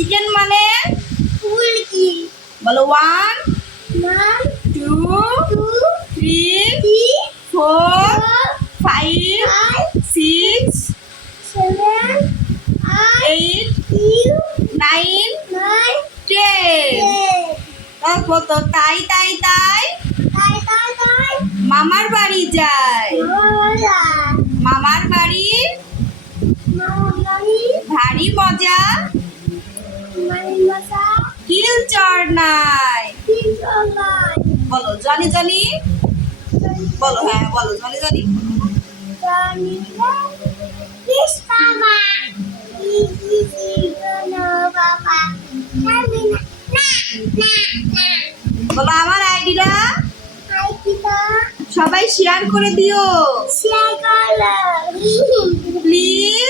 Chicken মানে মুরগি। বলো 1 1 2 2 3 4 5 6 7 8 8 9 9 10 তারপর তো তাই মামার বাড়ি যায় মামার বাড়ি ভারী মজা হিল চড়নায় বলো জনি জনি বলো হ্যাঁ বলো জনি জনি বলো আমার আইডিটা সবাই শেয়ার করে দিও প্লিজ